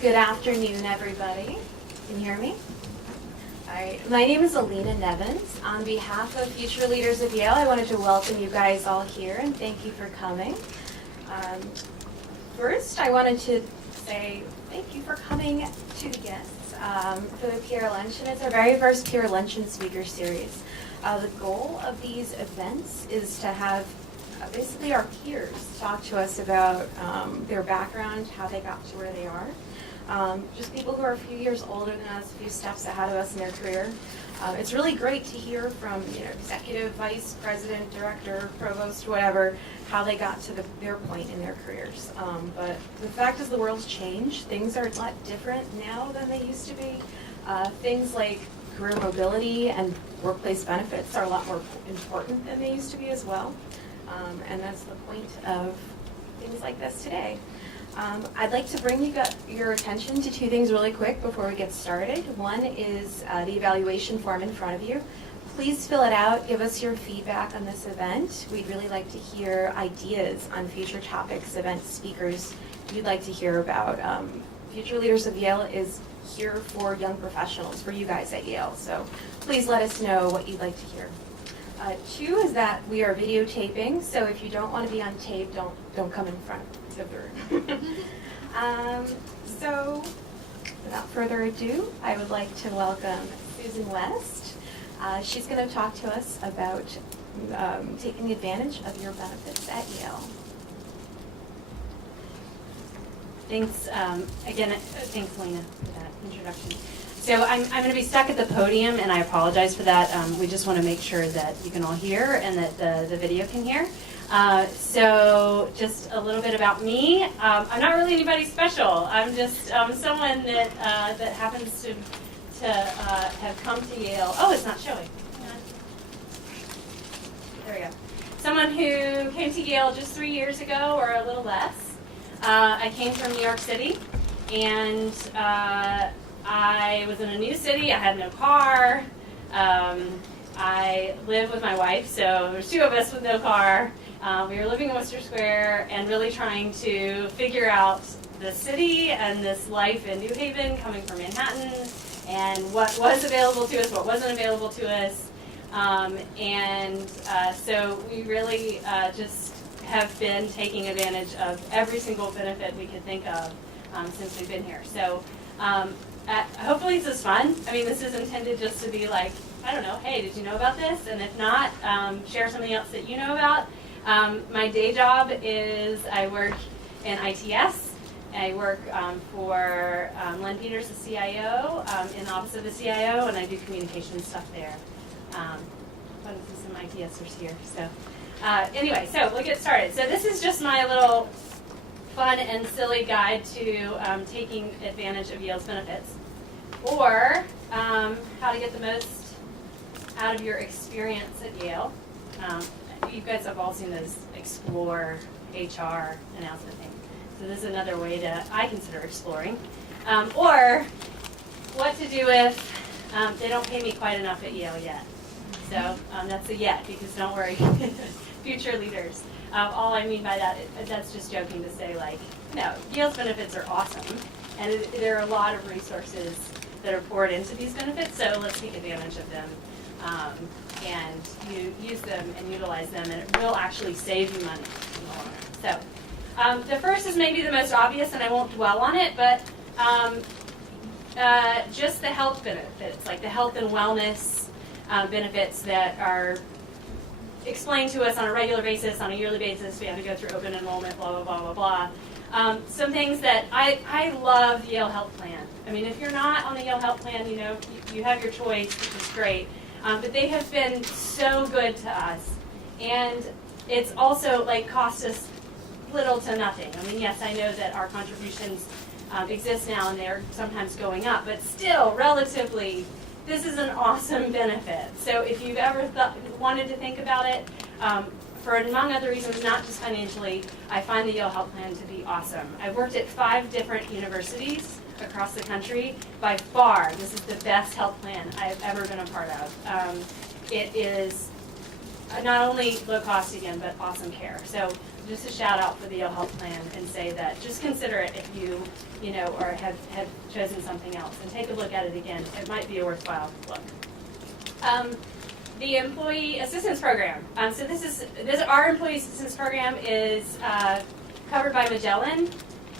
Good afternoon, everybody. Can you hear me? All right. My name is Alina Nevins. On behalf of Future Leaders of Yale, I wanted to welcome you guys all here and thank you for coming. First, I wanted to say thank you for coming to the guests for the Peer Luncheon. It's our very first Peer Luncheon speaker series. The goal of these events is to have basically our peers talk to us about their background, how they got to where they are. Just people who are a few years older than us, a few steps ahead of us in their career. It's really great to hear from executive, vice president, director, provost, whatever, how they got to their point in their careers. But the fact is the world's changed. Things are a lot different now than they used to be. Things like career mobility and workplace benefits are a lot more important than they used to be as well. And that's the point of things like this today. I'd like to bring your attention to two things really quick before we get started. One is the evaluation form in front of you. Please fill it out. Give us your feedback on this event. We'd really like to hear ideas on future topics, event speakers you'd like to hear about. Future Leaders of Yale is here for young professionals, for you guys at Yale. So please let us know what you'd like to hear. Two is that we are videotaping, so if you don't want to be on tape, don't come in front of the room. So without further ado, I would like to welcome Susan West. She's going to talk to us about taking advantage of your benefits at Yale. Thanks, again, thanks Lena for that introduction. So I'm going to be stuck at the podium, and I apologize for that. We just want to make sure that you can all hear and that the video can hear. So just a little bit about me. I'm not really anybody special. I'm just someone that happens to have come to Yale. Oh, it's not showing. There we go. Someone who came to Yale just 3 years ago or a little less. I came from New York City, and I was in a new city. I had no car. I live with my wife, so there's two of us with no car. We were living in Worcester Square and really trying to figure out the city and this life in New Haven, coming from Manhattan, and what was available to us, what wasn't available to us. So we really just have been taking advantage of every single benefit we could think of since we've been here. So hopefully this is fun. I mean, this is intended just to be like, I don't know, hey, did you know about this? And if not, share something else that you know about. My day job is I work in ITS. I work for Len Peters, the CIO, in the office of the CIO, and I do communication stuff there. I see some ITSers here. So anyway, so we'll get started. So this is just my little fun and silly guide to taking advantage of Yale's benefits, or how to get the most out of your experience at Yale. You guys have all seen those Explore HR announcement thing. So this is another way to, I consider, exploring. Or what to do if they don't pay me quite enough at Yale yet. So that's a yet, because don't worry, future leaders. All I mean by that, that's just joking to say, like, no, Yale's benefits are awesome, and there are a lot of resources that are poured into these benefits, so let's take advantage of them, and you use them and utilize them, and it will actually save you money in the long run. So the first is maybe the most obvious, and I won't dwell on it, but just the health benefits, like the health and wellness benefits that are explained to us on a regular basis, on a yearly basis. We have to go through open enrollment, blah, blah, blah, blah, blah. Some things that I love the Yale Health Plan. I mean, if you're not on the Yale Health Plan, you have your choice, which is great. But they have been so good to us. And it's also like cost us little to nothing. I mean, yes, I know that our contributions exist now and they're sometimes going up, but still, relatively, this is an awesome benefit. So if you've ever wanted to think about it, for among other reasons, not just financially, I find the Yale Health Plan to be awesome. I've worked at 5 different universities across the country. By far, this is the best health plan I've ever been a part of. It is not only low cost again, but awesome care. So just a shout out for the Yale Health Plan and say that just consider it if you or have chosen something else, and take a look at it again. It might be a worthwhile look. The Employee Assistance Program. So our Employee Assistance Program is covered by Magellan,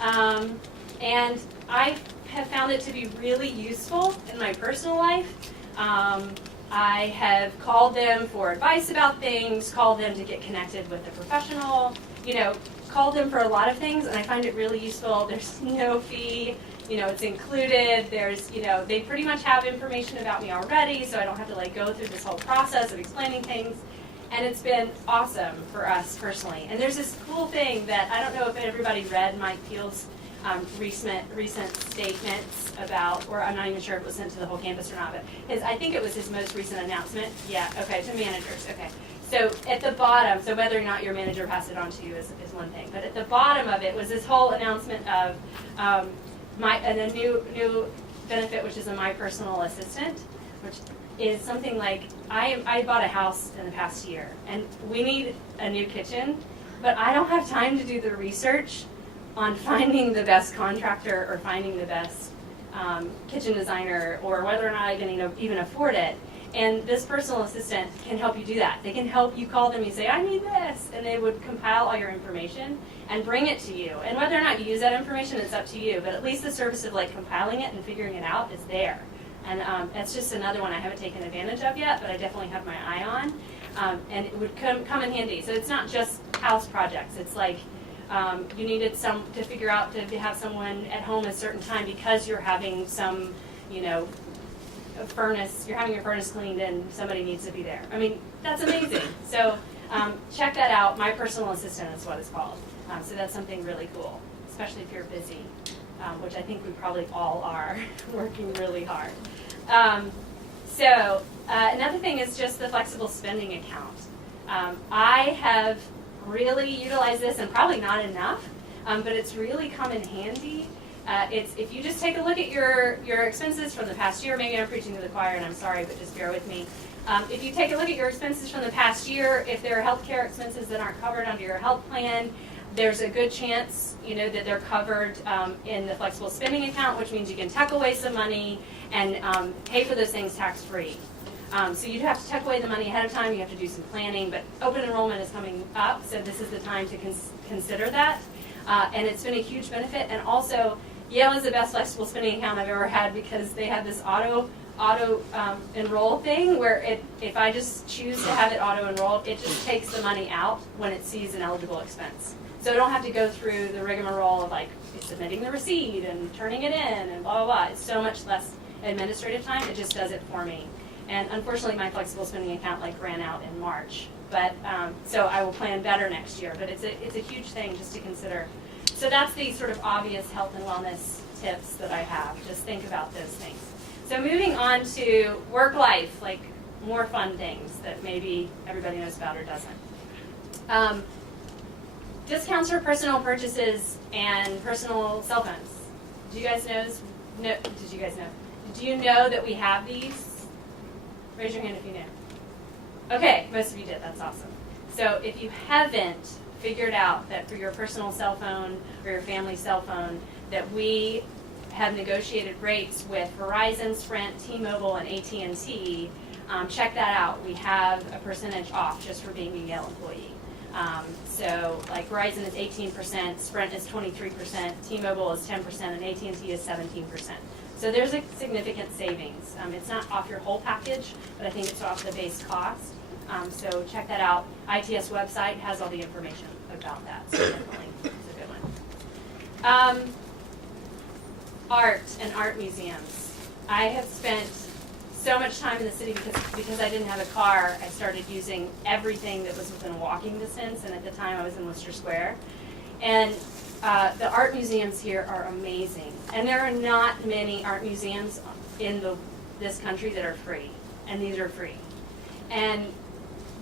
and I have found it to be really useful in my personal life. I have called them for advice about things, called them to get connected with a professional, called them for a lot of things, and I find it really useful. There's no fee, it's included. There's, they pretty much have information about me already, so I don't have to go through this whole process of explaining things. And it's been awesome for us personally. And there's this cool thing that I don't know if everybody read Mike Peel's recent statements about, or I'm not even sure if it was sent to the whole campus or not, but I think it was his most recent announcement. Yeah, okay, to managers, okay. So at the bottom, so whether or not your manager passed it on to you is one thing, but at the bottom of it was this whole announcement of a new benefit, which is a My Personal Assistant, which is something like, I bought a house in the past year, and we need a new kitchen, but I don't have time to do the research on finding the best contractor or finding the best kitchen designer, or whether or not I can even afford it. And this personal assistant can help you do that. They can help you call them and say, I need this, and they would compile all your information and bring it to you. And whether or not you use that information, it's up to you, but at least the service of compiling it and figuring it out is there. And that's just another one I haven't taken advantage of yet, but I definitely have my eye on. And it would come in handy. So it's not just house projects. It's you needed to figure out to have someone at home at a certain time because you're having some, furnace, you're having your furnace cleaned and somebody needs to be there. I mean, that's amazing. So check that out. My Personal Assistant is what it's called. So that's something really cool, especially if you're busy, which I think we probably all are, working really hard. Another thing is just the flexible spending account. I have really utilized this, and probably not enough, but it's really come in handy. If you just take a look at your expenses from the past year, maybe I'm preaching to the choir and I'm sorry, but just bear with me. If you take a look at your expenses from the past year, if there are healthcare expenses that aren't covered under your health plan, there's a good chance that they're covered in the flexible spending account, which means you can tuck away some money and pay for those things tax-free. So you'd have to tuck away the money ahead of time. You have to do some planning, but open enrollment is coming up, so this is the time to consider that. And it's been a huge benefit. And also, Yale is the best flexible spending account I've ever had because they have this auto enroll thing where if I just choose to have it auto enrolled, it just takes the money out when it sees an eligible expense. So I don't have to go through the rigmarole of submitting the receipt and turning it in and blah, blah, blah. It's so much less administrative time. It just does it for me. And unfortunately, my flexible spending account ran out in March. But so I will plan better next year. But it's a huge thing just to consider. So that's the sort of obvious health and wellness tips that I have. Just think about those things. So moving on to work life, more fun things that maybe everybody knows about or doesn't. Discounts for personal purchases and personal cell phones. Do you guys know? Did you guys know? Do you know that we have these? Raise your hand if you know. Okay, most of you did. That's awesome. So if you haven't figured out that for your personal cell phone or your family cell phone, that we have negotiated rates with Verizon, Sprint, T-Mobile, and AT&T, check that out. We have a percentage off just for being a Yale employee. So Verizon is 18%, Sprint is 23%, T-Mobile is 10%, and AT&T is 17%. So there's a significant savings. It's not off your whole package, but I think it's off the base cost. So check that out. ITS website has all the information about that. So definitely, it's a good one. Art and art museums. I have spent so much time in the city because I didn't have a car. I started using everything that was within walking distance, and at the time I was in Worcester Square. And the art museums here are amazing. And there are not many art museums in this country that are free. And these are free. And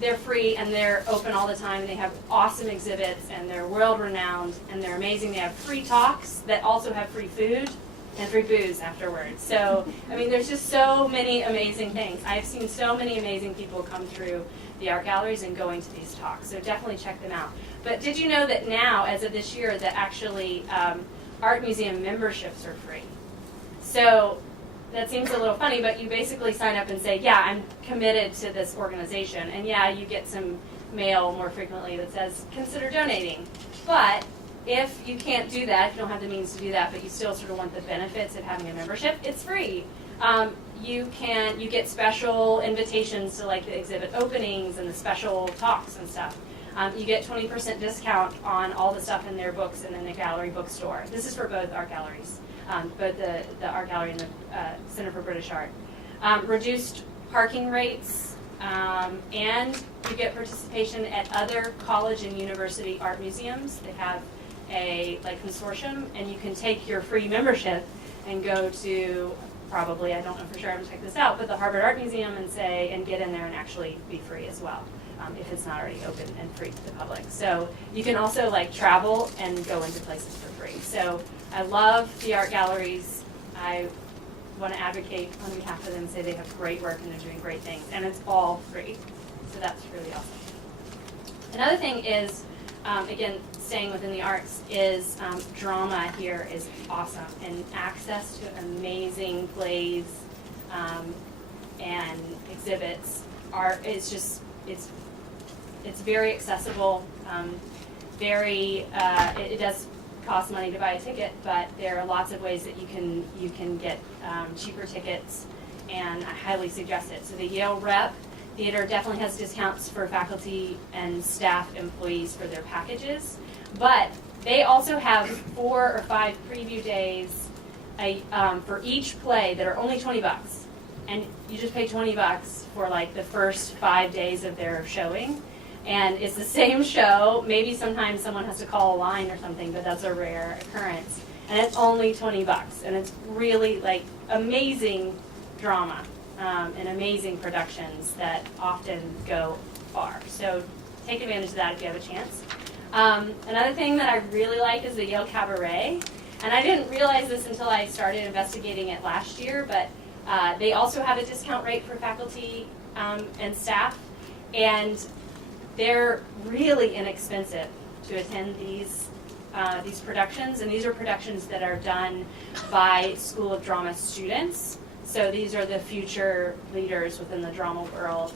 they're free and they're open all the time. They have awesome exhibits and they're world-renowned and they're amazing. They have free talks that also have free food and free booze afterwards. So, I mean, there's just so many amazing things. I've seen so many amazing people come through the art galleries and going to these talks. So definitely check them out. But did you know that now, as of this year, that actually art museum memberships are free? So that seems a little funny, but you basically sign up and say, yeah, I'm committed to this organization. And yeah, you get some mail more frequently that says, consider donating. But if you can't do that, if you don't have the means to do that, but you still sort of want the benefits of having a membership, it's free. You get special invitations to like the exhibit openings and the special talks and stuff. You get 20% discount on all the stuff in their books and in the gallery bookstore. This is for both art galleries, both the art gallery and the Center for British Art. Reduced parking rates, and you get participation at other college and university art museums. They have a consortium, and you can take your free membership and go to, probably, I don't know for sure, I'm going to check this out, but the Harvard Art Museum and get in there and actually be free as well, if it's not already open and free to the public. So you can also travel and go into places for free. So I love the art galleries. I want to advocate on behalf of them and say they have great work and they're doing great things, and it's all free. So that's really awesome. Another thing is, again, staying within the arts, is drama here is awesome, and access to amazing plays and exhibits it's very accessible. It does cost money to buy a ticket, but there are lots of ways that you can get cheaper tickets, and I highly suggest it. So the Yale Rep Theater definitely has discounts for faculty and staff employees for their packages, but they also have 4 or 5 preview days for each play that are only $20, and you just pay $20 for the first 5 days of their showing. And it's the same show. Maybe sometimes someone has to call a line or something, but that's a rare occurrence. And it's only $20, and it's really amazing drama and amazing productions that often go far. So take advantage of that if you have a chance. Another thing that I really like is the Yale Cabaret. And I didn't realize this until I started investigating it last year, but they also have a discount rate for faculty and staff. And they're really inexpensive to attend these productions, and these are productions that are done by School of Drama students. So these are the future leaders within the drama world,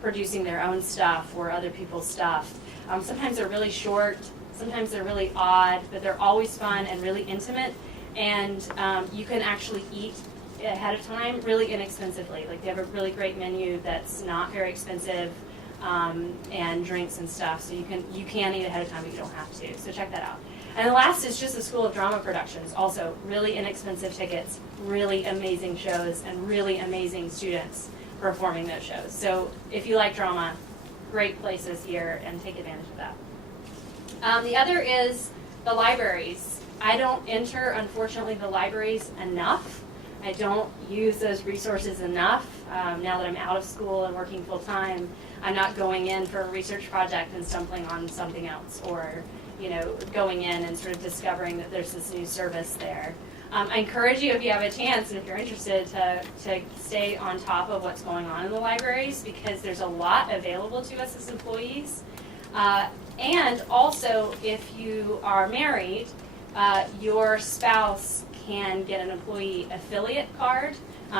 producing their own stuff or other people's stuff. Sometimes they're really short, sometimes they're really odd, but they're always fun and really intimate, and you can actually eat ahead of time really inexpensively. They have a really great menu that's not very expensive. And drinks and stuff, so you can eat ahead of time, but you don't have to. So check that out. And the last is just the School of Drama Productions. Also, really inexpensive tickets, really amazing shows, and really amazing students performing those shows. So if you like drama, great places here, and take advantage of that. The other is the libraries. I don't enter, unfortunately, the libraries enough. I don't use those resources enough. Now that I'm out of school and working full time, I'm not going in for a research project and stumbling on something else, or going in and sort of discovering that there's this new service there. I encourage you, if you have a chance and if you're interested, to stay on top of what's going on in the libraries, because there's a lot available to us as employees. And also, if you are married, your spouse can get an employee affiliate card,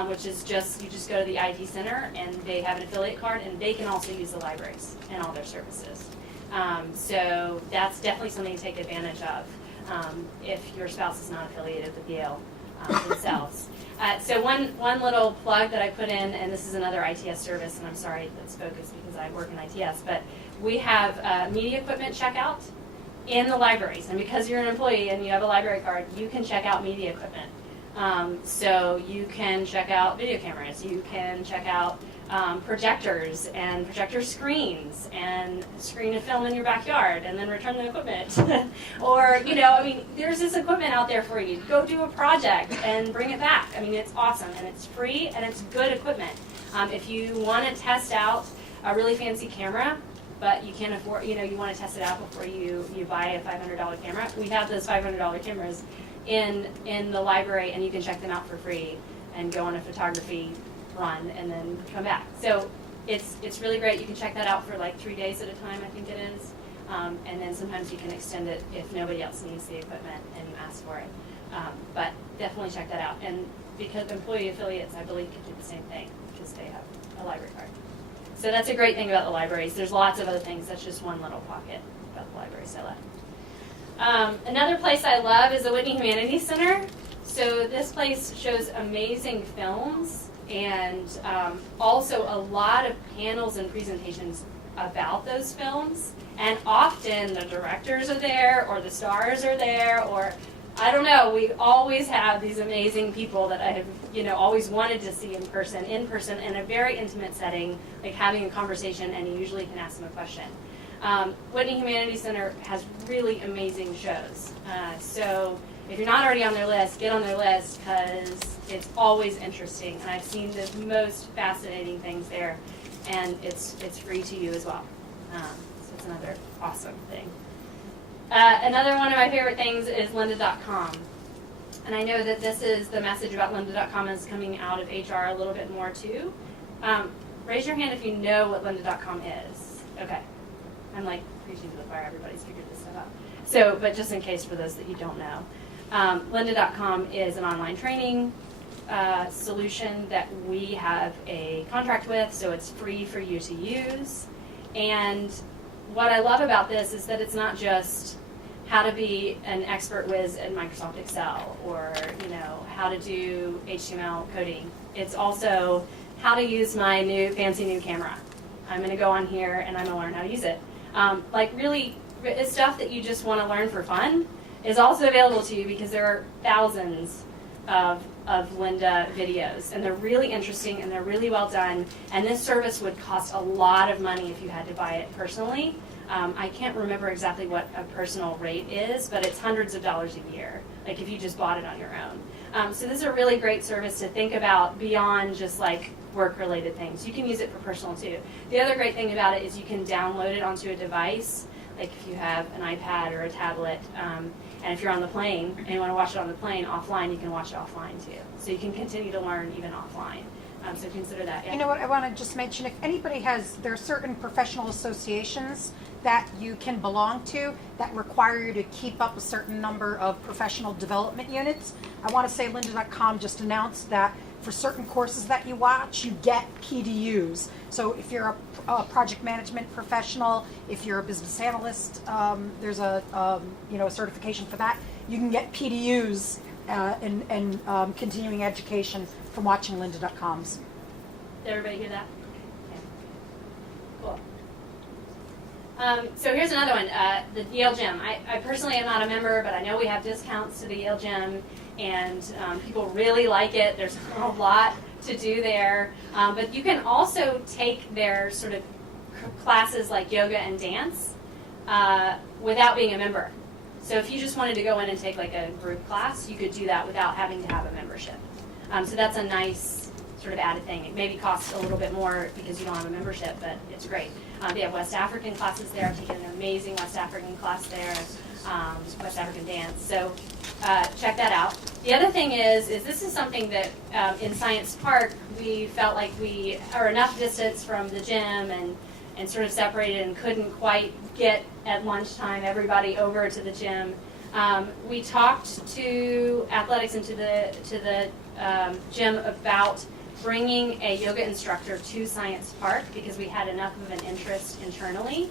which is you just go to the IT center and they have an affiliate card, and they can also use the libraries and all their services. So that's definitely something to take advantage of if your spouse is not affiliated with Yale themselves. So one little plug that I put in, and this is another ITS service, and I'm sorry that's focused because I work in ITS, but we have media equipment checkout in the libraries. And because you're an employee and you have a library card, you can check out media equipment. So you can check out video cameras, you can check out projectors and projector screens, and screen a film in your backyard and then return the equipment. Or, there's this equipment out there for you. Go do a project and bring it back. It's awesome, and it's free, and it's good equipment. If you want to test out a really fancy camera, but you can't afford, you want to test it out before you buy a $500 camera, we have those $500 cameras in the library, and you can check them out for free and go on a photography run and then come back. So it's really great. You can check that out for like 3 days at a time, I think it is. And then sometimes you can extend it if nobody else needs the equipment and you ask for it. But definitely check that out. And because employee affiliates, I believe, can do the same thing because they have a library card. So that's a great thing about the libraries. There's lots of other things. That's just one little pocket about the libraries I love. Another place I love is the Whitney Humanities Center. So this place shows amazing films and also a lot of panels and presentations about those films. And often the directors are there or the stars are there, or I don't know, we always have these amazing people that I have, always wanted to see in person, in a very intimate setting, like having a conversation, and you usually can ask them a question. Whitney Humanities Center has really amazing shows. So if you're not already on their list, get on their list because it's always interesting. And I've seen the most fascinating things there, and it's free to you as well. So it's another awesome thing. Another one of my favorite things is lynda.com. And I know that this is the message about lynda.com is coming out of HR a little bit more too. Raise your hand if you know what lynda.com is. Okay. I'm like preaching to the choir. Everybody's figured this stuff out. So, but just in case for those that you don't know. Lynda.com is an online training solution that we have a contract with, so it's free for you to use. And what I love about this is that it's not just how to be an expert whiz at Microsoft Excel or how to do HTML coding. It's also how to use my fancy new camera. I'm going to go on here and I'm going to learn how to use it. Really, it's stuff that you just want to learn for fun is also available to you because there are thousands of Lynda videos, and they're really interesting and they're really well done. And this service would cost a lot of money if you had to buy it personally. I can't remember exactly what a personal rate is, but it's hundreds of dollars a year, like if you just bought it on your own. So this is a really great service to think about beyond just like work-related things. You can use it for personal too. The other great thing about it is you can download it onto a device, like if you have an iPad or a tablet, and if you're on the plane and you want to watch it on the plane offline, you can watch it offline too. So you can continue to learn even offline. So consider that. Yeah. You know what, I want to just mention, if anybody there are certain professional associations that you can belong to that require you to keep up a certain number of professional development units. I want to say lynda.com just announced that for certain courses that you watch, you get PDUs. So if you're a project management professional, if you're a business analyst, there's a certification for that. You can get PDUs and continuing education from watching lynda.coms. Did everybody hear that? Okay. Cool. So here's another one, the Yale Gym. I personally am not a member, but I know we have discounts to the Yale Gym, and people really like it. There's a lot to do there. But you can also take their sort of classes like yoga and dance without being a member. So if you just wanted to go in and take like a group class, you could do that without having to have a membership. So that's a nice sort of added thing. It maybe costs a little bit more because you don't have a membership, but it's great. They have West African classes there. I've taken an amazing West African class there, West African dance. So check that out. The other thing is this is something that in Science Park we felt like we are enough distance from the gym and sort of separated and couldn't quite get at lunchtime everybody over to the gym. We talked to athletics and to the gym about bringing a yoga instructor to Science Park because we had enough of an interest internally.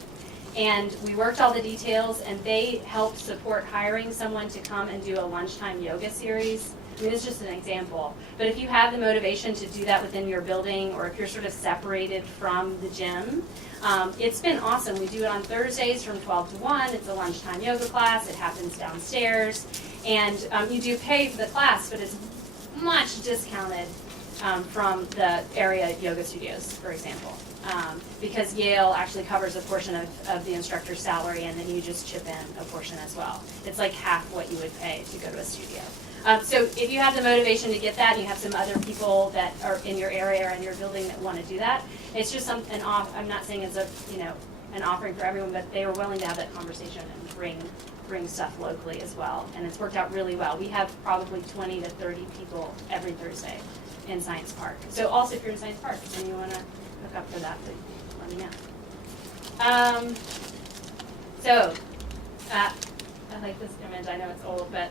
And we worked all the details, and they helped support hiring someone to come and do a lunchtime yoga series. I mean, it's just an example. But if you have the motivation to do that within your building, or if you're sort of separated from the gym, it's been awesome. We do it on Thursdays from 12 to 1. It's a lunchtime yoga class. It happens downstairs. And you do pay for the class, but it's much discounted from the area yoga studios, for example. Because Yale actually covers a portion of the instructor's salary, and then you just chip in a portion as well. It's like half what you would pay to go to a studio. So if you have the motivation to get that, and you have some other people that are in your area or in your building that want to do that, it's just I'm not saying it's an offering for everyone, but they were willing to have that conversation and bring stuff locally as well, and it's worked out really well. We have probably 20 to 30 people every Thursday in Science Park. So also if you're in Science Park and you want to hook up for that, but let me know. I like this image. I know it's old, but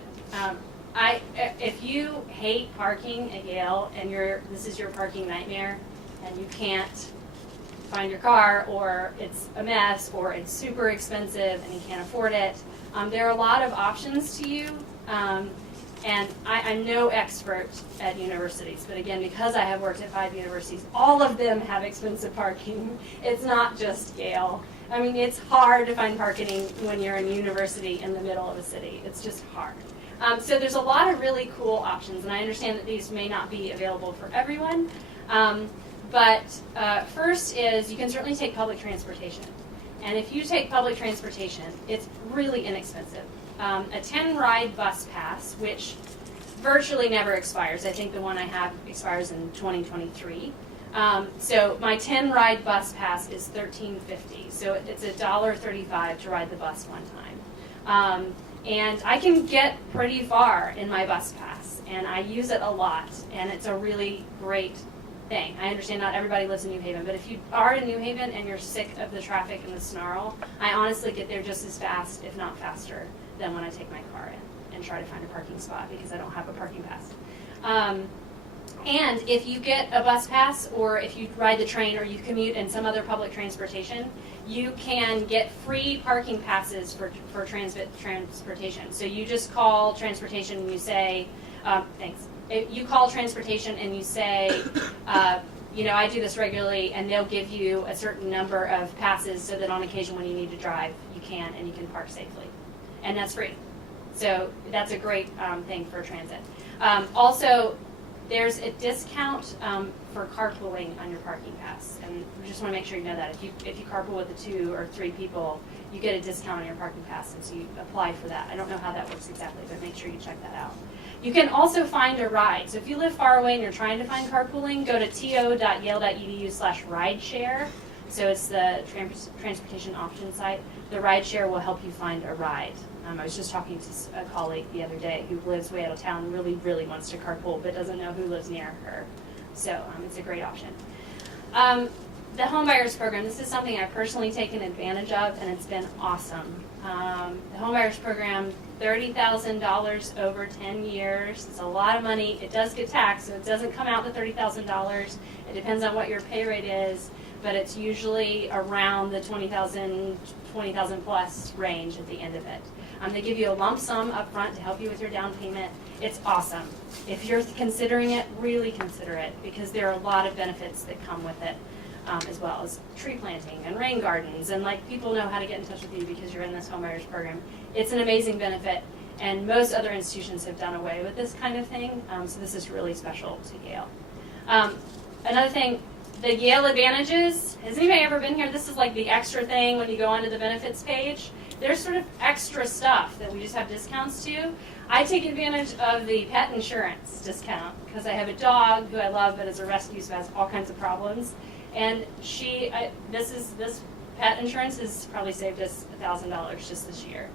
if you hate parking at Yale and this is your parking nightmare, and you can't find your car, or it's a mess, or it's super expensive and you can't afford it, there are a lot of options to you. And I'm no expert at universities, but again, because I have worked at 5 universities, all of them have expensive parking. It's not just Yale. I mean, it's hard to find parking when you're in a university in the middle of a city. It's just hard. So there's a lot of really cool options, and I understand that these may not be available for everyone. But first is you can certainly take public transportation. And if you take public transportation, it's really inexpensive. A 10-ride bus pass, which virtually never expires. I think the one I have expires in 2023. So my 10-ride bus pass is $13.50. So it's $1.35 to ride the bus one time. And I can get pretty far in my bus pass, and I use it a lot, and it's a really great thing. I understand not everybody lives in New Haven, but if you are in New Haven and you're sick of the traffic and the snarl, I honestly get there just as fast, if not faster, than when I take my car in and try to find a parking spot because I don't have a parking pass. And if you get a bus pass, or if you ride the train, or you commute in some other public transportation, you can get free parking passes for transportation. So you just call transportation and you say, thanks. You call transportation and you say, I do this regularly, and they'll give you a certain number of passes so that on occasion when you need to drive, you can, and you can park safely. And that's free. So that's a great thing for transit. Also, there's a discount for carpooling on your parking pass, and we just want to make sure you know that. If you carpool with 2 or 3 people, you get a discount on your parking pass, and so you apply for that. I don't know how that works exactly, but make sure you check that out. You can also find a ride. So if you live far away and you're trying to find carpooling, go to to.yale.edu/rideshare. So it's the transportation option site. The rideshare will help you find a ride. I was just talking to a colleague the other day who lives way out of town, really, really wants to carpool, but doesn't know who lives near her. So it's a great option. The home buyers program, this is something I've personally taken advantage of, and it's been awesome. The home buyers program, $30,000 over 10 years. It's a lot of money. It does get taxed, so it doesn't come out to $30,000. It depends on what your pay rate is, but it's usually around the $20,000 plus range at the end of it. They give you a lump sum up front to help you with your down payment. It's awesome. If you're considering it, really consider it, because there are a lot of benefits that come with it, as well as tree planting and rain gardens, and people know how to get in touch with you because you're in this homebuyers program. It's an amazing benefit, and most other institutions have done away with this kind of thing, so this is really special to Yale. Another thing, the Yale Advantages. Has anybody ever been here? This is like the extra thing when you go onto the benefits page. There's sort of extra stuff that we just have discounts to. I take advantage of the pet insurance discount because I have a dog who I love, but is a rescue, so has all kinds of problems. And this pet insurance has probably saved us $1,000 just this year.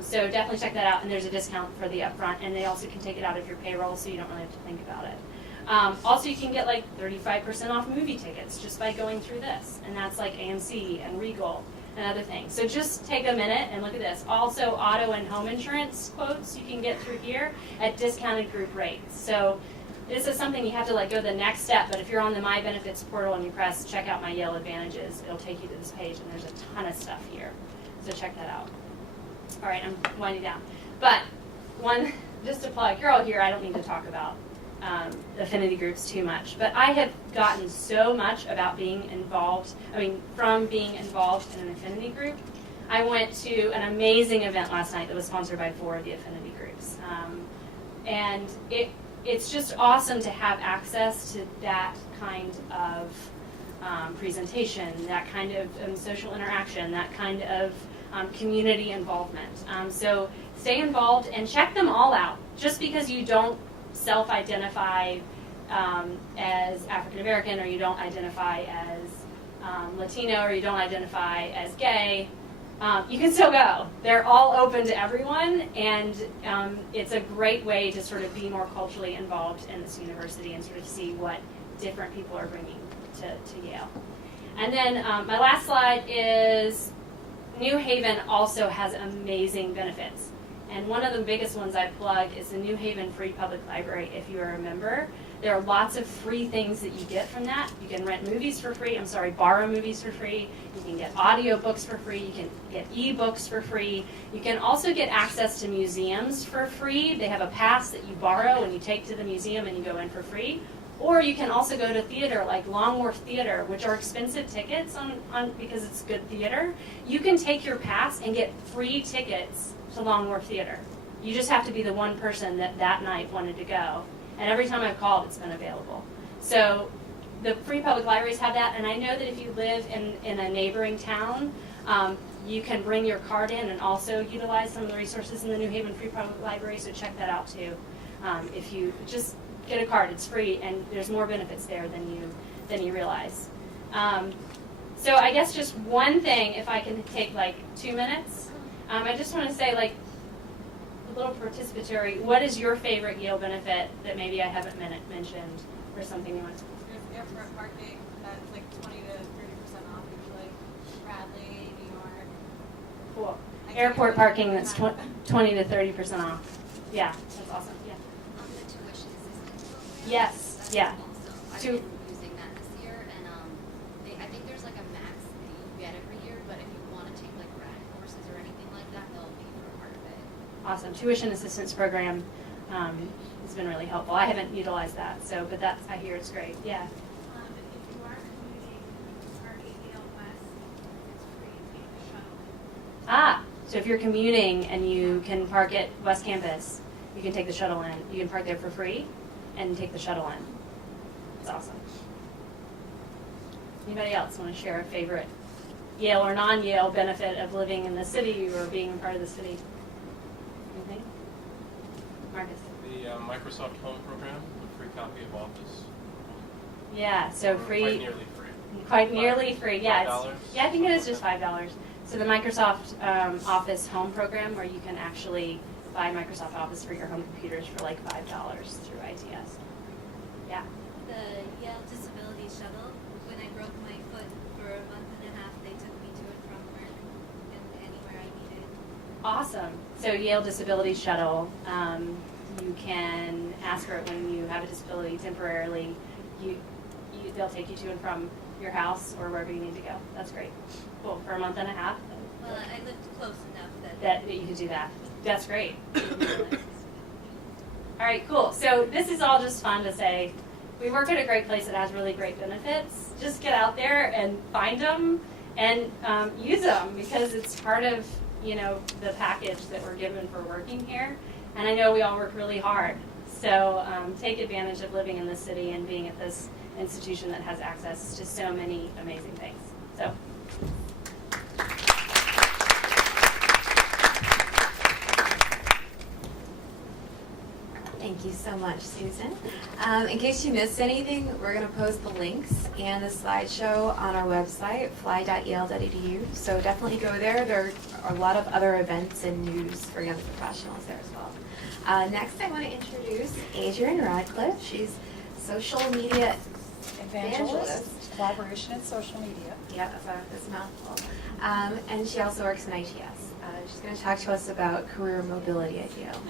So definitely check that out, and there's a discount for the upfront, and they also can take it out of your payroll, so you don't really have to think about it. Also, you can get 35% off movie tickets just by going through this, and that's like AMC and Regal and other things. So just take a minute and look at this. Also, auto and home insurance quotes you can get through here at discounted group rates. So this is something you have to go the next step, but if you're on the My Benefits portal and you press check out my Yale Advantages, it'll take you to this page, and there's a ton of stuff here. So check that out. All right, I'm winding down. But just to plug, you're all here, I don't need to talk about affinity groups too much, but I have gotten so much about from being involved in an affinity group. I went to an amazing event last night that was sponsored by 4 of the affinity groups, and it's just awesome to have access to that kind of presentation, that kind of social interaction, that kind of community involvement. So stay involved and check them all out. Just because you don't self-identify as African American, or you don't identify as Latino, or you don't identify as gay, you can still go. They're all open to everyone, and it's a great way to sort of be more culturally involved in this university and sort of see what different people are bringing to Yale. And then my last slide is New Haven also has amazing benefits. And one of the biggest ones I plug is the New Haven Free Public Library, if you are a member. There are lots of free things that you get from that. You can rent movies for free, borrow movies for free. You can get audiobooks for free. You can get ebooks for free. You can also get access to museums for free. They have a pass that you borrow and you take to the museum and you go in for free. Or you can also go to theater, like Long Wharf Theater, which are expensive tickets because it's good theater. You can take your pass and get free tickets to Long Wharf Theater. You just have to be the one person that night wanted to go. And every time I've called, it's been available. So the free public libraries have that. And I know that if you live in a neighboring town, you can bring your card in and also utilize some of the resources in the New Haven Free Public Library. So check that out too. If you just get a card, it's free, and there's more benefits there than you realize. So I guess just one thing, if I can take like 2 minutes, I just want to say, like, a little participatory. What is your favorite Yale benefit that maybe I haven't mentioned, or something you want to? There's airport parking that's like 20 to 30% off usually. Bradley, New York. Cool. Airport parking that's 20 to 30% off. Yeah, that's awesome. Yeah. The tuition assistance program. Yes. That's Yeah. Also, I've been using that this year, and I think there's like a max that you get every year, but if you want to take like grad courses or anything like that, they'll pay for a part of it. Awesome. Tuition assistance program has been really helpful. I haven't utilized that, but I hear it's great. Yeah. If you are commuting parking Yale West, it's free to take the shuttle. So if you're commuting and you can park at West Campus, you can take the shuttle in. You can park there for free and take the shuttle in. It's awesome. Anybody else want to share a favorite Yale or non-Yale benefit of living in the city or being a part of the city? Anything? Marcus? The Microsoft Home program, a free copy of Office. Yeah, so free. Quite nearly free. Quite nearly free, yeah. $5? Yeah, I think it is just $5. So the Microsoft Office Home program, where you can actually buy Microsoft Office for your home computers for like $5 through ITS. Yeah. The Yale Disability Shuttle, when I broke my foot for a month and a half, they took me to and from work and anywhere I needed. Awesome. So Yale Disability Shuttle, you can ask for it when you have a disability temporarily. They'll take you to and from your house or wherever you need to go. That's great. Cool. For a month and a half. Well, I lived close enough That you could do that. That's great. All right, cool. So this is all just fun to say. We work at a great place that has really great benefits. Just get out there and find them and use them, because it's part of the package that we're given for working here. And I know we all work really hard. So take advantage of living in this city and being at this institution that has access to so many amazing things. So. Thank you so much, Susan. In case you missed anything, we're going to post the links and the slideshow on our website, fly.yale.edu. So definitely go there. There are a lot of other events and news for young professionals there as well. Next, I want to introduce Adriene Radcliffe. She's social media evangelist. Collaboration in social media. Yep, that's a mouthful. And she also works in ITS. She's going to talk to us about career mobility at Yale.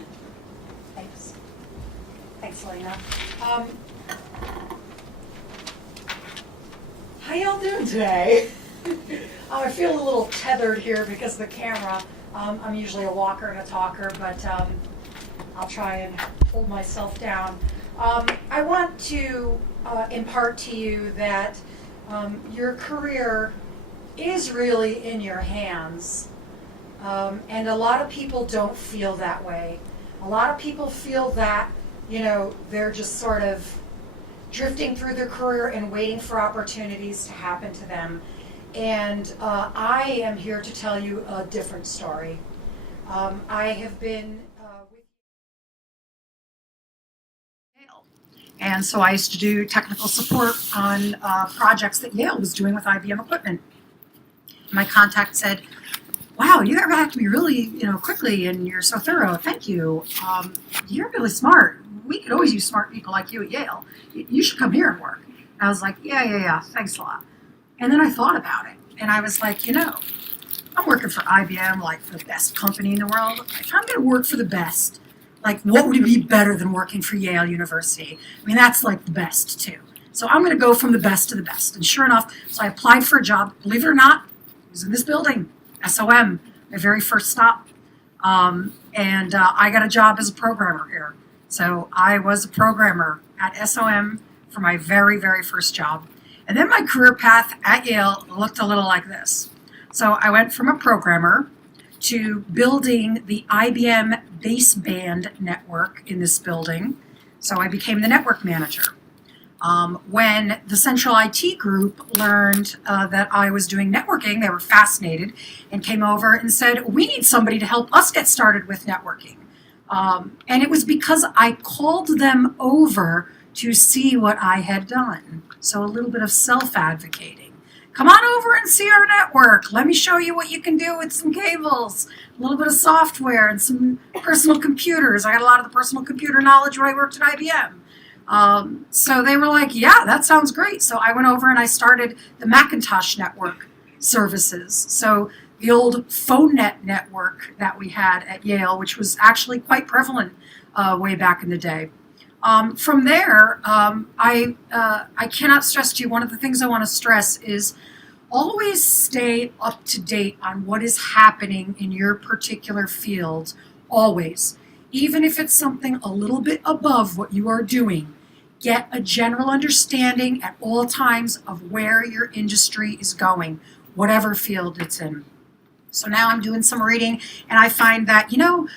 Thanks. Thanks, Lena. How y'all doing today? I feel a little tethered here because of the camera. I'm usually a walker and a talker, but I'll try and hold myself down. I want to impart to you that your career is really in your hands. And a lot of people don't feel that way. A lot of people feel that, they're just sort of drifting through their career and waiting for opportunities to happen to them. And I am here to tell you a different story. I have been with Yale. And so I used to do technical support on projects that Yale was doing with IBM equipment. My contact said, "Wow, you got back to me really, quickly, and you're so thorough. Thank you. You're really smart. We could always use smart people like you at Yale. You should come here and work." I was like, yeah, thanks a lot. And then I thought about it, and I was like, I'm working for IBM, like for the best company in the world. If I'm going to work for the best, like what would be better than working for Yale University? I mean, that's like the best too. So I'm going to go from the best to the best. And sure enough, so I applied for a job. Believe it or not, it was in this building, SOM, my very first stop. And I got a job as a programmer here. So I was a programmer at SOM for my very, very first job. And then my career path at Yale looked a little like this. So I went from a programmer to building the IBM baseband network in this building. So I became the network manager. When the central IT group learned that I was doing networking, they were fascinated and came over and said, we need somebody to help us get started with networking. And it was because I called them over to see what I had done. So a little bit of self-advocating. Come on over and see our network. Let me show you what you can do with some cables, a little bit of software, and some personal computers. I got a lot of the personal computer knowledge when I worked at IBM. So they were like, yeah, that sounds great. So I went over and I started the Macintosh network services. So the old PhoneNet network that we had at Yale, which was actually quite prevalent way back in the day. From there, I cannot stress to you, one of the things I want to stress is always stay up to date on what is happening in your particular field, always. Even if it's something a little bit above what you are doing, get a general understanding at all times of where your industry is going, whatever field it's in. So now I'm doing some reading, and I find that, email,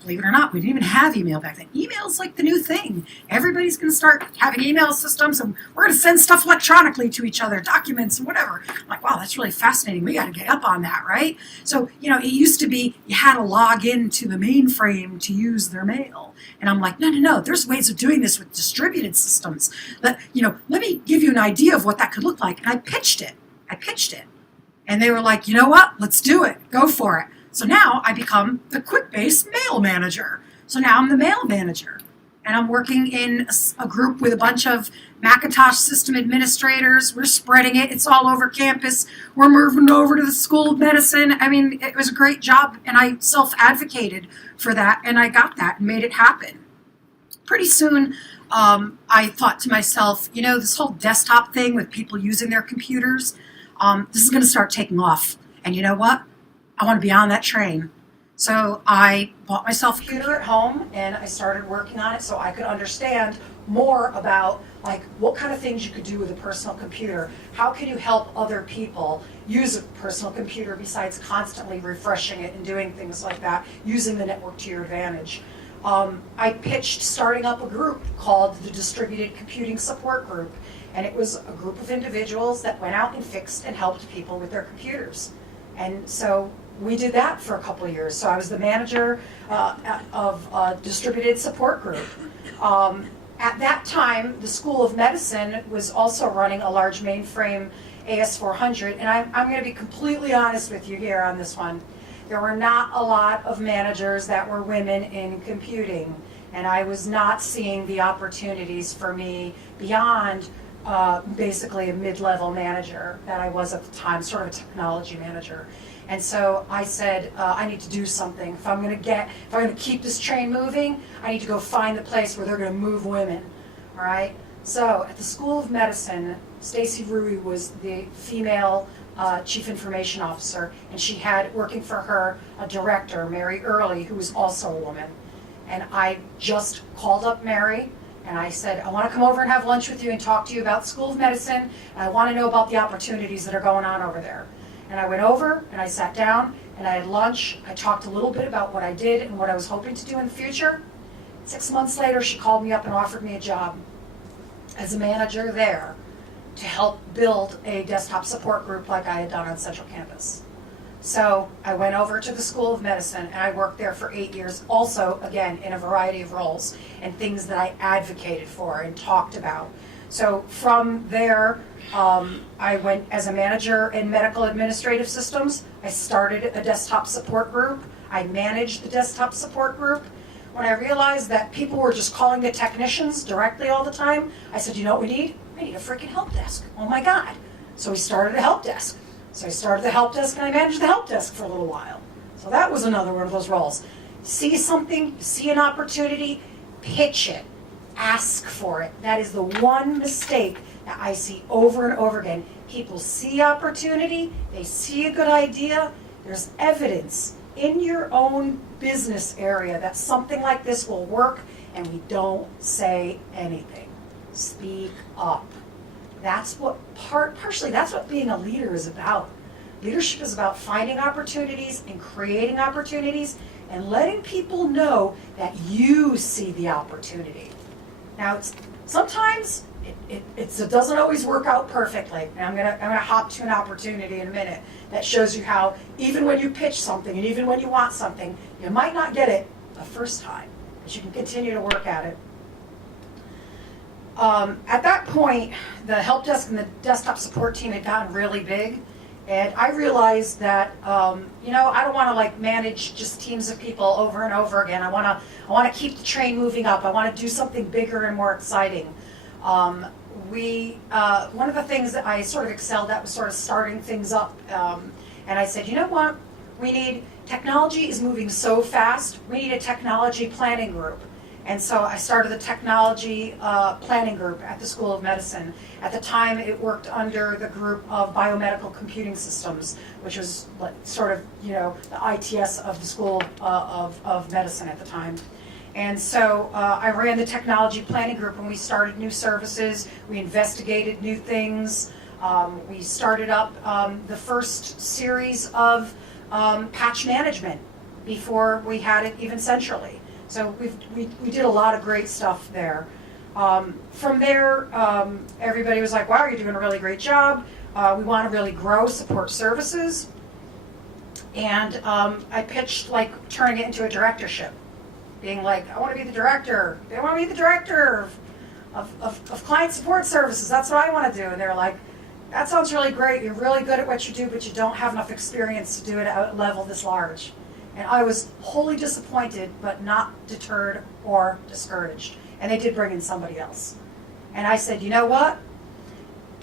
believe it or not, we didn't even have email back then. Email is like the new thing. Everybody's going to start having email systems, and we're going to send stuff electronically to each other, documents and whatever. I'm like, wow, that's really fascinating. We got to get up on that, right? So, it used to be you had to log into the mainframe to use their mail. And I'm like, no, there's ways of doing this with distributed systems. Let me give you an idea of what that could look like. And I pitched it. And they were like, you know what? Let's do it. Go for it. So now I become the QuickBase mail manager. So now I'm the mail manager. And I'm working in a group with a bunch of Macintosh system administrators. We're spreading it. It's all over campus. We're moving over to the School of Medicine. I mean, it was a great job, and I self-advocated for that, and I got that and made it happen. Pretty soon, I thought to myself, this whole desktop thing with people using their computers, this is going to start taking off. And you know what? I want to be on that train. So I bought myself a computer at home, and I started working on it so I could understand more about what kind of things you could do with a personal computer. How can you help other people use a personal computer besides constantly refreshing it and doing things like that, using the network to your advantage. I pitched starting up a group called the Distributed Computing Support Group, and it was a group of individuals that went out and fixed and helped people with their computers. And so we did that for a couple of years. So I was the manager of a distributed support group. At that time, the School of Medicine was also running a large mainframe AS400, and I'm going to be completely honest with you here on this one. There were not a lot of managers that were women in computing, and I was not seeing the opportunities for me beyond basically a mid-level manager that I was at the time, sort of a technology manager. And so I said, I need to do something. If I'm going to keep this train moving, I need to go find the place where they're going to move women. All right. So at the School of Medicine, Stacy Rui was the female chief information officer, and she had working for her a director, Mary Early, who was also a woman. And I just called up Mary, and I said, I want to come over and have lunch with you and talk to you about the School of Medicine, and I want to know about the opportunities that are going on over there. And I went over, and I sat down, and I had lunch. I talked a little bit about what I did and what I was hoping to do in the future. 6 months later, she called me up and offered me a job as a manager there to help build a desktop support group like I had done on Central Campus. So I went over to the School of Medicine, and I worked there for 8 years, also, again, in a variety of roles and things that I advocated for and talked about. So from there, I went as a manager in medical administrative systems. I started a desktop support group. I managed the desktop support group. when I realized that people were just calling the technicians directly all the time, I said, you know what we need? We need a freaking help desk. Oh my God. So we started a help desk. So I started the help desk and I managed the help desk for a little while. So that was another one of those roles. See something, see an opportunity, pitch it, ask for it. That is the one mistake that I see over and over again. People see opportunity, they see a good idea, there's evidence in your own business area that something like this will work, and we don't say anything. Speak up. That's what partially that's what being a leader is about. Leadership is about finding opportunities and creating opportunities and letting people know that you see the opportunity. Now, sometimes it doesn't always work out perfectly. And I'm gonna hop to an opportunity in a minute that shows you how even when you pitch something and even when you want something, you might not get it the first time, but you can continue to work at it. At that point, the help desk and the desktop support team had gotten really big. And I realized that, I don't want to like manage just teams of people over and over again. I want to keep the train moving up. I want to do something bigger and more exciting. One of the things that I sort of excelled at was sort of starting things up. And I said, you know what? Technology is moving so fast. We need a technology planning group. And so I started the technology planning group at the School of Medicine. At the time, it worked under the group of biomedical computing systems, which was sort of, the ITS of the School of Medicine at the time. And so I ran the technology planning group, and we started new services. We investigated new things. We started up the first series of patch management before we had it even centrally. So we did a lot of great stuff there. From there, everybody was like, wow, you're doing a really great job. We want to really grow support services. And I pitched turning it into a directorship, being like, I want to be the director. They want to be the director of client support services. That's what I want to do. And they're like, that sounds really great. You're really good at what you do, but you don't have enough experience to do it at a level this large. And I was wholly disappointed, but not deterred or discouraged. And they did bring in somebody else. And I said, you know what?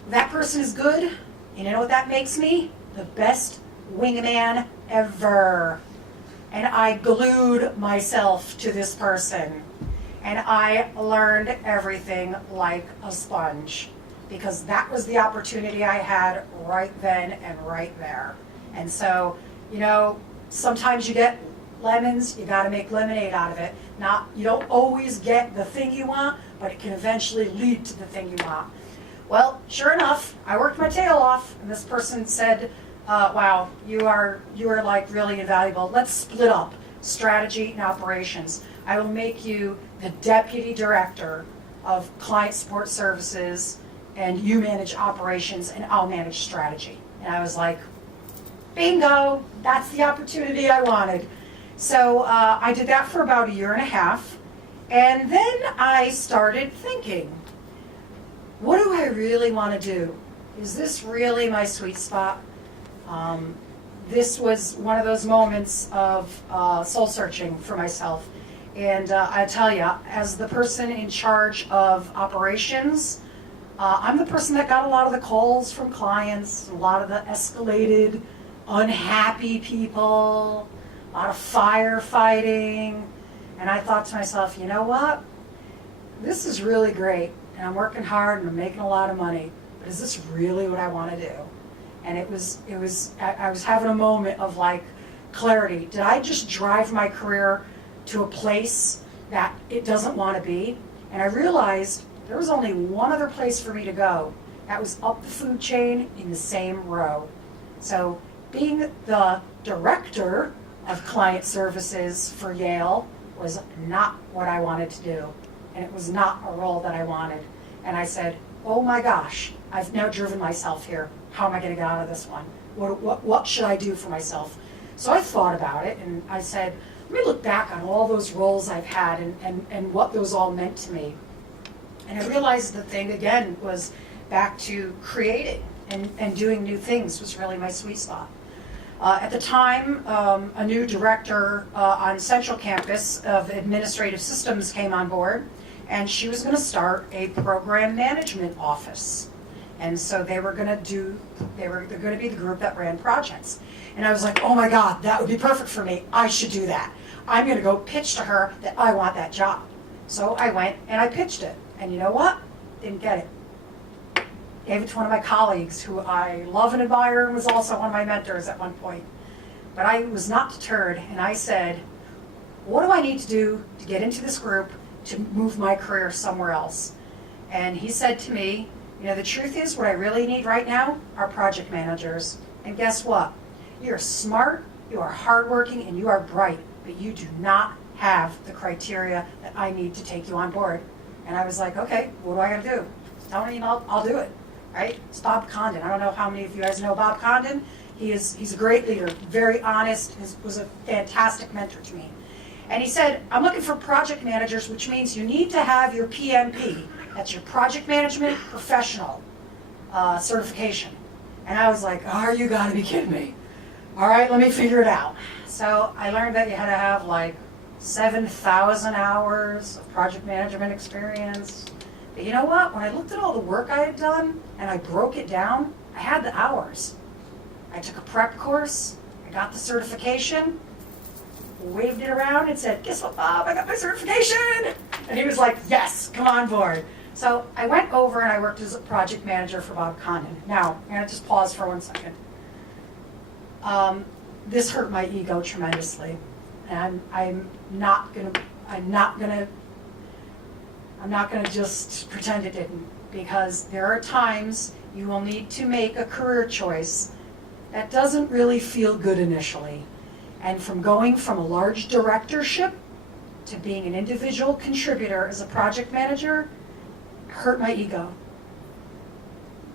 That person is good. You know what that makes me? The best wingman ever. And I glued myself to this person. And I learned everything like a sponge. Because that was the opportunity I had right then and right there. And so, sometimes you get lemons, you got to make lemonade out of it. You don't always get the thing you want, but it can eventually lead to the thing you want. Well, sure enough, I worked my tail off, and this person said, wow, you are like really invaluable. Let's split up strategy and operations. I will make you the deputy director of client support services, and you manage operations, and I'll manage strategy. And I was like, bingo, that's the opportunity I wanted. So I did that for about a year and a half. And then I started thinking, what do I really want to do? Is this really my sweet spot? This was one of those moments of soul searching for myself. And I tell you, as the person in charge of operations, I'm the person that got a lot of the calls from clients, a lot of the escalated unhappy people, a lot of firefighting, and I thought to myself, you know what? This is really great, and I'm working hard, and I'm making a lot of money, but is this really what I want to do? And I was having a moment of clarity. Did I just drive my career to a place that it doesn't want to be? And I realized there was only one other place for me to go. That was up the food chain in the same row. So being the director of client services for Yale was not what I wanted to do. And it was not a role that I wanted. And I said, oh my gosh, I've now driven myself here. How am I going to get out of this one? What should I do for myself? So I thought about it, and I said, let me look back on all those roles I've had and what those all meant to me. And I realized the thing, again, was back to creating and doing new things was really my sweet spot. At the time, a new director on Central Campus of Administrative Systems came on board, and she was going to start a program management office. And so they were going to be the group that ran projects. And I was like, oh my God, that would be perfect for me. I should do that. I'm going to go pitch to her that I want that job. So I went and I pitched it. And you know what? Didn't get it. Gave it to one of my colleagues who I love and admire and was also one of my mentors at one point. But I was not deterred, and I said, what do I need to do to get into this group to move my career somewhere else? And he said to me, the truth is what I really need right now are project managers. And guess what? You're smart, you are hardworking, and you are bright, but you do not have the criteria that I need to take you on board. And I was like, okay, what do I gotta do? Tell me, I'll do it. Right? It's Bob Condon. I don't know how many of you guys know Bob Condon. He's a great leader, very honest, was a fantastic mentor to me. And he said, I'm looking for project managers, which means you need to have your PMP, that's your project management professional certification. And I was like, oh, you gotta be kidding me. All right, let me figure it out. So I learned that you had to have like 7,000 hours of project management experience. But you know what? When I looked at all the work I had done and I broke it down, I had the hours. I took a prep course, I got the certification, waved it around and said, guess what, Bob, I got my certification. And he was like, yes, come on board. So I went over and I worked as a project manager for Bob Condon. Now, I'm gonna just pause for 1 second. This hurt my ego tremendously. And I'm not gonna just pretend it didn't, because there are times you will need to make a career choice that doesn't really feel good initially. And from going from a large directorship to being an individual contributor as a project manager hurt my ego.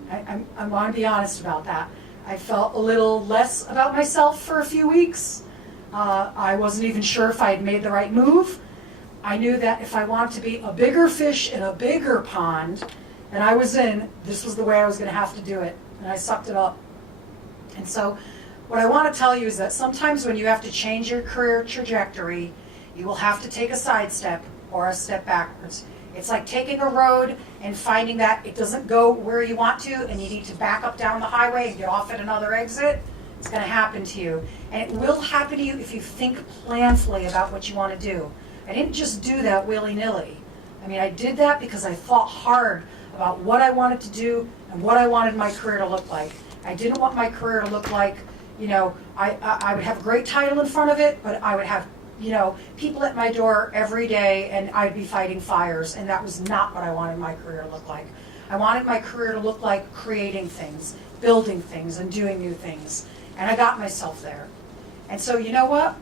I want to be honest about that. I felt a little less about myself for a few weeks. I wasn't even sure if I had made the right move. I knew that if I wanted to be a bigger fish in a bigger pond than I was in, this was the way I was going to have to do it. And I sucked it up. And so what I want to tell you is that sometimes when you have to change your career trajectory, you will have to take a sidestep or a step backwards. It's like taking a road and finding that it doesn't go where you want to and you need to back up down the highway and get off at another exit. It's going to happen to you. And it will happen to you if you think planfully about what you want to do. I didn't just do that willy-nilly. I mean, I did that because I thought hard about what I wanted to do and what I wanted my career to look like. I didn't want my career to look like, I would have a great title in front of it, but I would have, people at my door every day and I'd be fighting fires, and that was not what I wanted my career to look like. I wanted my career to look like creating things, building things, and doing new things. And I got myself there. And so you know what?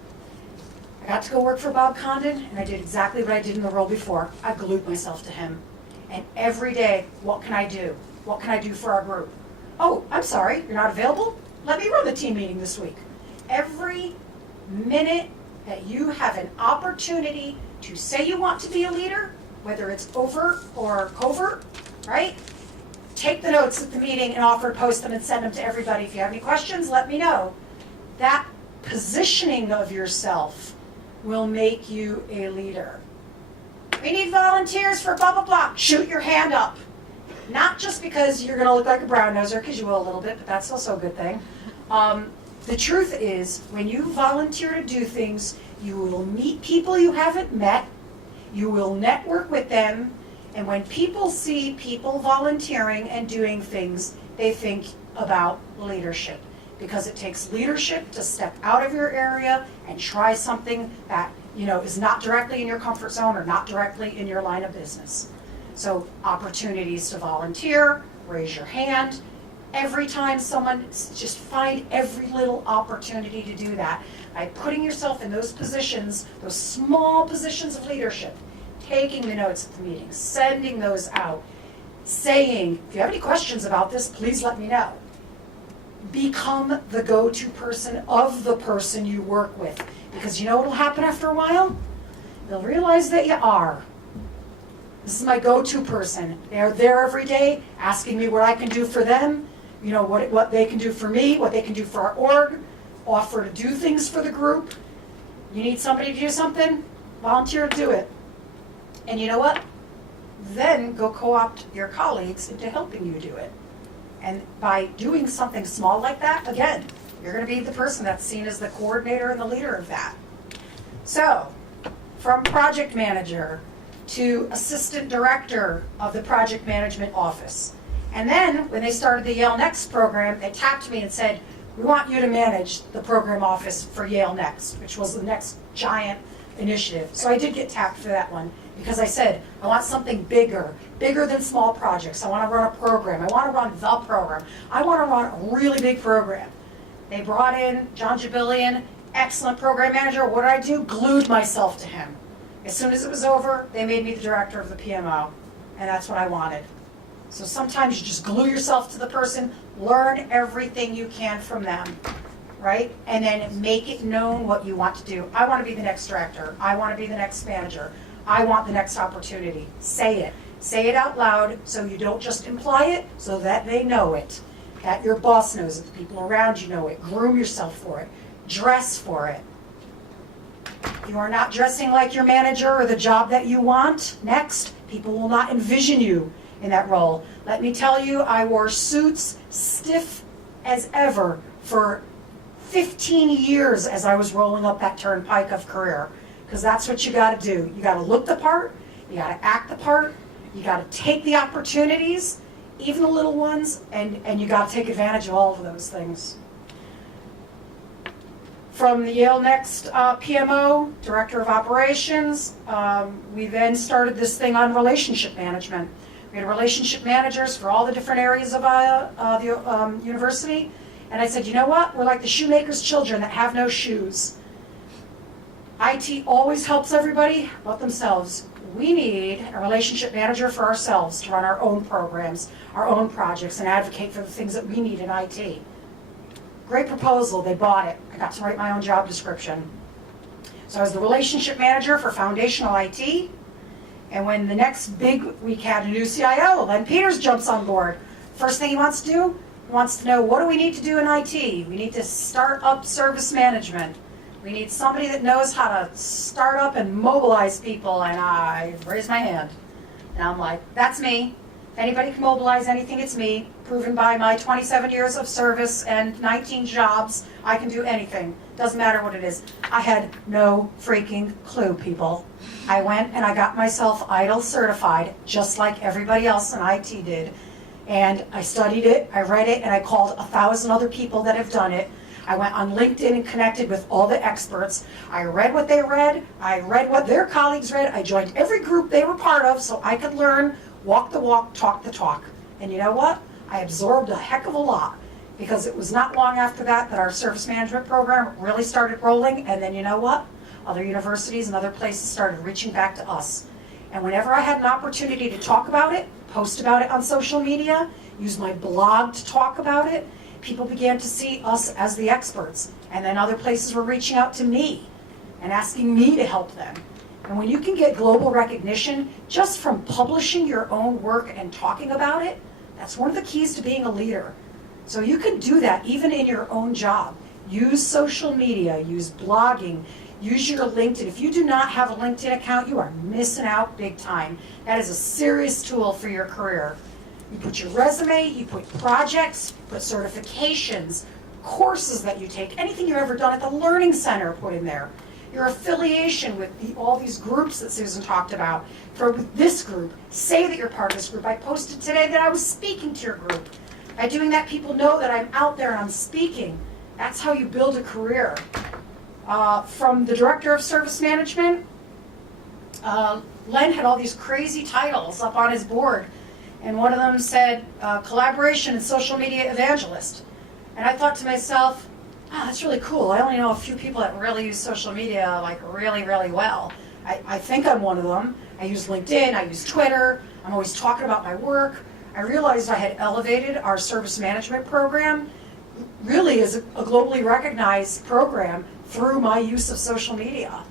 I got to go work for Bob Condon, and I did exactly what I did in the role before. I glued myself to him. And every day, what can I do? What can I do for our group? Oh, I'm sorry, you're not available? Let me run the team meeting this week. Every minute that you have an opportunity to say you want to be a leader, whether it's overt or covert, right? Take the notes at the meeting and offer to post them and send them to everybody. If you have any questions, let me know. That positioning of yourself will make you a leader. We need volunteers for blah, blah, blah. Shoot your hand up. Not just because you're going to look like a brown noser, because you will a little bit, but that's also a good thing. The truth is, when you volunteer to do things, you will meet people you haven't met, you will network with them, and when people see people volunteering and doing things, they think about leadership. Because it takes leadership to step out of your area and try something that is not directly in your comfort zone or not directly in your line of business. So opportunities to volunteer, raise your hand. Every time just find every little opportunity to do that. By putting yourself in those positions, those small positions of leadership, taking the notes at the meeting, sending those out, saying, if you have any questions about this, please let me know. Become the go-to person of the person you work with. Because you know what will happen after a while? They'll realize that you are. This is my go-to person. They're there every day asking me what I can do for them, what they can do for me, what they can do for our org. offer to do things for the group. You need somebody to do something, volunteer to do it. And you know what? Then go co-opt your colleagues into helping you do it. And by doing something small like that, again, you're going to be the person that's seen as the coordinator and the leader of that. So, from project manager to assistant director of the project management office. And then, when they started the Yale Next program, they tapped me and said, we want you to manage the program office for Yale Next, which was the next giant initiative. So I did get tapped for that one because I said, I want something bigger than small projects. I want to run a program. I want to run the program. I want to run a really big program. They brought in John Jabilian, excellent program manager. What did I do? Glued myself to him. As soon as it was over, they made me the director of the PMO, and that's what I wanted. So sometimes you just glue yourself to the person, learn everything you can from them, right? And then make it known what you want to do. I want to be the next director. I want to be the next manager. I want the next opportunity. Say it. Say it out loud so you don't just imply it, so that they know it. That your boss knows it, the people around you know it. Groom yourself for it. Dress for it. If you are not dressing like your manager or the job that you want next, people will not envision you in that role. Let me tell you, I wore suits stiff as ever for 15 years as I was rolling up that turnpike of career. Because that's what you got to do. You got to look the part, you got to act the part, you got to take the opportunities, even the little ones, and you got to take advantage of all of those things. From the Yale Next PMO, Director of Operations, we then started this thing on relationship management. We had relationship managers for all the different areas of the university. And I said, you know what? We're like the shoemaker's children that have no shoes. IT always helps everybody but themselves. We need a relationship manager for ourselves to run our own programs, our own projects, and advocate for the things that we need in IT. Great proposal, they bought it. I got to write my own job description. So I was the relationship manager for foundational IT. And when the next big week had a new CIO, Len Peters jumps on board. First thing he wants to do, he wants to know, what do we need to do in IT? We need to start up service management. We need somebody that knows how to start up and mobilize people. And I raised my hand. And I'm like, that's me. If anybody can mobilize anything, it's me. Proven by my 27 years of service and 19 jobs, I can do anything. Doesn't matter what it is. I had no freaking clue, people. I went and I got myself IDLE certified, just like everybody else in IT did. And I studied it, I read it, and I called 1,000 other people that have done it. I went on LinkedIn and connected with all the experts. I read what they read. I read what their colleagues read. I joined every group they were part of so I could learn, walk the walk, talk the talk. And you know what? I absorbed a heck of a lot, because it was not long after that our service management program really started rolling. And then you know what? Other universities and other places started reaching back to us. And whenever I had an opportunity to talk about it, post about it on social media, use my blog to talk about it, people began to see us as the experts. And then other places were reaching out to me and asking me to help them. And when you can get global recognition just from publishing your own work and talking about it, that's one of the keys to being a leader. So you can do that even in your own job. Use social media, use blogging, use your LinkedIn. If you do not have a LinkedIn account, you are missing out big time. That is a serious tool for your career. You put your resume, you put projects, put certifications, courses that you take, anything you've ever done at the Learning Center, put in there. Your affiliation with all these groups that Susan talked about. For this group, say that you're part of this group. I posted today that I was speaking to your group. By doing that, people know that I'm out there and I'm speaking. That's how you build a career. From the Director of Service Management, Len had all these crazy titles up on his board. And one of them said, Collaboration and Social Media Evangelist. And I thought to myself, oh, that's really cool. I only know a few people that really use social media like really, really well. I think I'm one of them. I use LinkedIn, I use Twitter, I'm always talking about my work. I realized I had elevated our service management program really as a globally recognized program through my use of social media.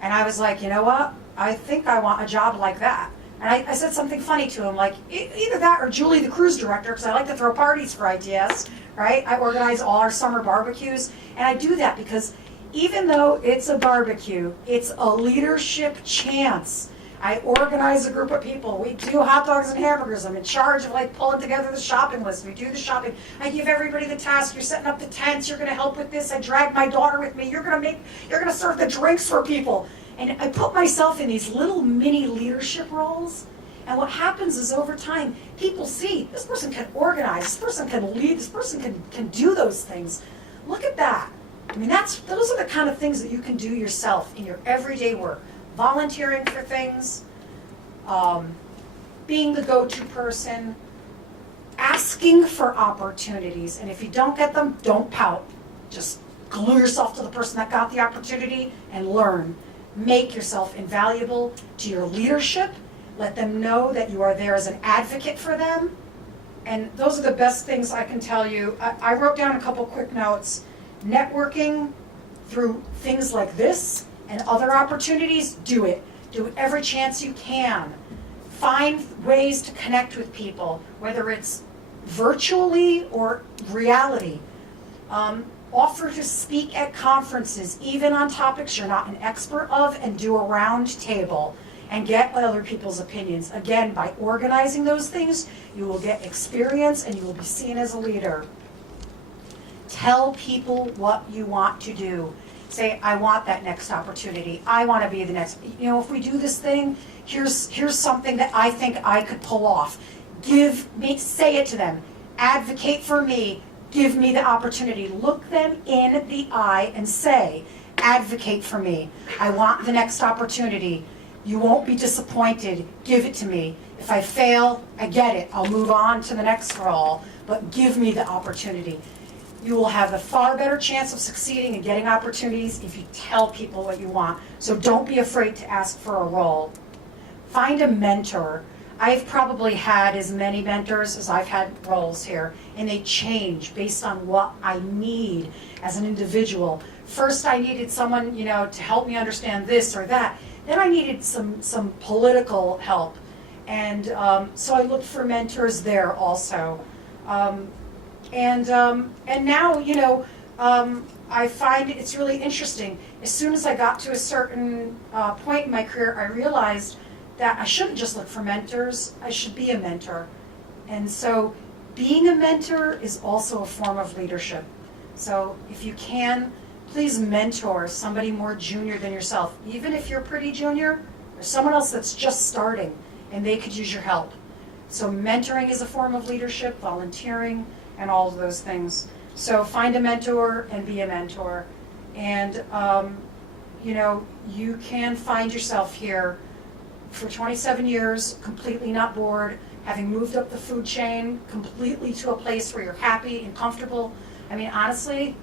And I was like, you know what? I think I want a job like that. And I said something funny to him, like, either that or Julie, the cruise director, because I like to throw parties for ITS, right? I organize all our summer barbecues, and I do that because even though it's a barbecue, it's a leadership chance. I organize a group of people. We do hot dogs and hamburgers. I'm in charge of like pulling together the shopping list. We do the shopping. I give everybody the task. You're setting up the tents. You're going to help with this. I drag my daughter with me. You're going to serve the drinks for people. And I put myself in these little mini leadership roles. And what happens is over time, people see this person can organize, this person can lead, this person can do those things. Look at that. I mean, those are the kind of things that you can do yourself in your everyday work. Volunteering for things, being the go-to person, asking for opportunities. And if you don't get them, don't pout. Just glue yourself to the person that got the opportunity and learn. Make yourself invaluable to your leadership. Let them know that you are there as an advocate for them. And those are the best things I can tell you. I wrote down a couple quick notes. Networking through things like this and other opportunities, do it. Do it every chance you can. Find ways to connect with people, whether it's virtually or reality. Offer to speak at conferences, even on topics you're not an expert of, and do a round table and get other people's opinions. Again, by organizing those things, you will get experience and you will be seen as a leader. Tell people what you want to do. Say, I want that next opportunity. I want to be the next. If we do this thing, here's something that I think I could pull off. Say it to them. Advocate for me. Give me the opportunity. Look them in the eye and say, advocate for me. I want the next opportunity. You won't be disappointed. Give it to me. If I fail, I get it. I'll move on to the next role, but give me the opportunity. You will have a far better chance of succeeding and getting opportunities if you tell people what you want. So don't be afraid to ask for a role. Find a mentor. I've probably had as many mentors as I've had roles here, and they change based on what I need as an individual. First, I needed someone, to help me understand this or that. Then I needed some political help, and so I looked for mentors there also. And now, I find it's really interesting. As soon as I got to a certain point in my career, I realized that I shouldn't just look for mentors, I should be a mentor. And so being a mentor is also a form of leadership. So if you can, please mentor somebody more junior than yourself. Even if you're pretty junior, there's someone else that's just starting and they could use your help. So mentoring is a form of leadership, volunteering, and all of those things. So find a mentor and be a mentor. And, you can find yourself here for 27 years, completely not bored, having moved up the food chain completely to a place where you're happy and comfortable. I mean, honestly,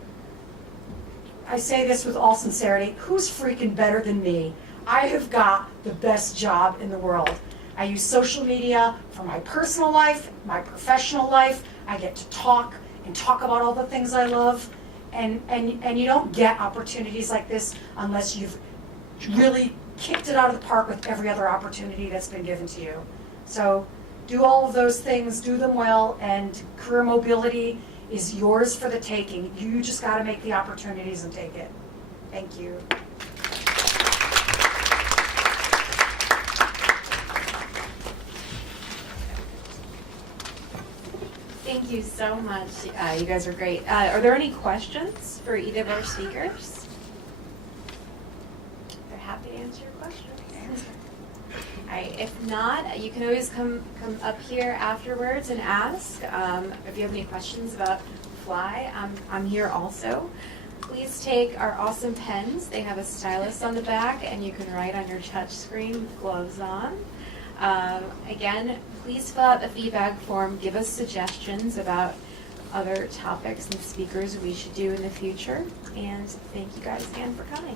I say this with all sincerity, who's freaking better than me? I have got the best job in the world. I use social media for my personal life, my professional life. I get to talk about all the things I love. And you don't get opportunities like this unless you've really kicked it out of the park with every other opportunity that's been given to you. So do all of those things, do them well, and career mobility is yours for the taking. You just got to make the opportunities and take it. Thank you. Thank you so much. You guys are great. Are there any questions for either of our speakers? They're happy to answer your questions. All right. If not, you can always come up here afterwards and ask. If you have any questions about Fly, I'm here also. Please take our awesome pens. They have a stylus on the back, and you can write on your touch screen with gloves on. Again, please fill out the feedback form. Give us suggestions about other topics and speakers we should do in the future. And thank you guys again for coming.